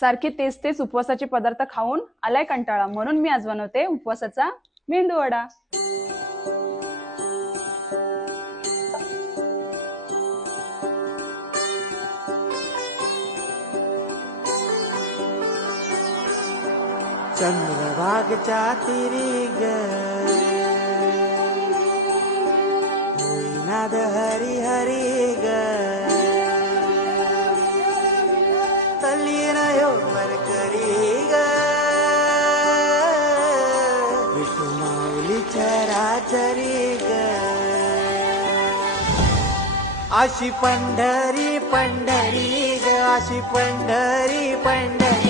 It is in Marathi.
सारखी तेच तेच उपवासाचे पदार्थ खाऊन आलाय कंटाळा, म्हणून मी आज बनवते उपवासाचा मेंदू वडा. चंद्रभागच्या तिरी ग होईनाद हरी हरी ग तल्लीन यो मरकरी ग विष्णू माऊली चराचरी ग अशी पंढरी पंढरी ग अशी पंढरी पंढरी